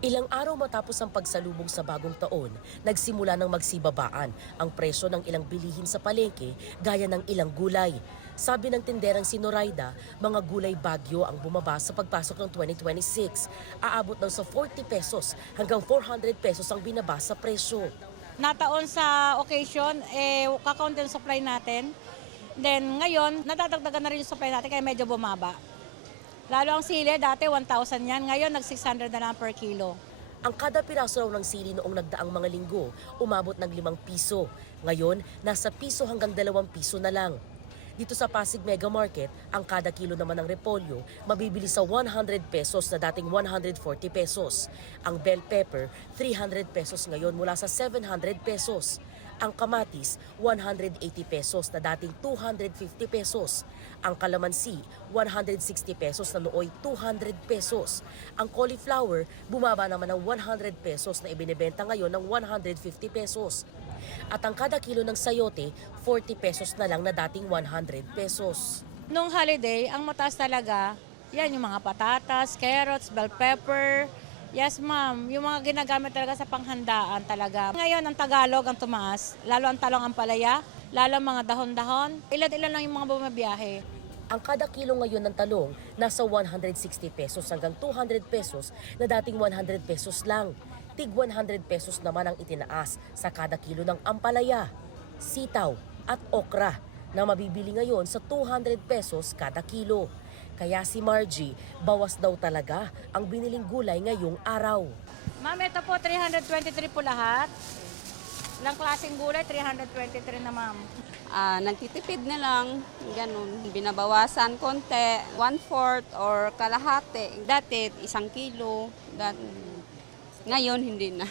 Ilang araw matapos ang pagsalubong sa bagong taon, nagsimula ng magsibabaan ang presyo ng ilang bilihin sa palengke gaya ng ilang gulay. Sabi ng tinderang si Noraida, mga gulay bagyo ang bumaba sa pagpasok ng 2026. Aabot daw sa 40 pesos hanggang 400 pesos ang binaba sa presyo. Nataon sa occasion, kakaunti ang supply natin. Then ngayon, nadadagdagan na rin yung supply natin kaya medyo bumaba. Lalo ang sili, dati 1,000 yan. Ngayon, nag-600 na lang per kilo. Ang kada piraso raw ng sili noong nagdaang mga linggo, umabot ng 5 piso. Ngayon, nasa piso hanggang 2 piso na lang. Dito sa Pasig Mega Market, ang kada kilo naman ng repolyo mabibili sa 100 pesos na dating 140 pesos. Ang bell pepper, 300 pesos ngayon mula sa 700 pesos. Ang kamatis, 180 pesos na dating 250 pesos. Ang kalamansi, 160 pesos na nooy 200 pesos. Ang cauliflower, bumaba naman ng 100 pesos na ibinebenta ngayon ng 150 pesos. At ang kada kilo ng sayote, 40 pesos na lang na dating 100 pesos. Nung holiday, ang mataas talaga, yan yung mga patatas, carrots, bell pepper. Yes ma'am, yung mga ginagamit talaga sa panghandaan talaga. Ngayon ang Tagalog ang tumaas, lalo ang talong ang palaya, lalo ang mga dahon-dahon. Ilan-ilan lang yung mga bumabiyahe. Ang kada kilo ngayon ng talong nasa 160 pesos hanggang 200 pesos na dating 100 pesos lang. Tig 100 pesos naman ang itinaas sa kada kilo ng ampalaya, sitaw at okra na mabibili ngayon sa 200 pesos kada kilo. Kaya si Margie, bawas daw talaga ang biniling gulay ngayong araw. Ma'am, ito po 323 po lahat. Ilang klaseng gulay, 323 na ma'am. Nagtitipid na lang, ganun. Binabawasan konti, 1/4 or kalahati. Dati, 1 kilo. Ngayon, hindi na.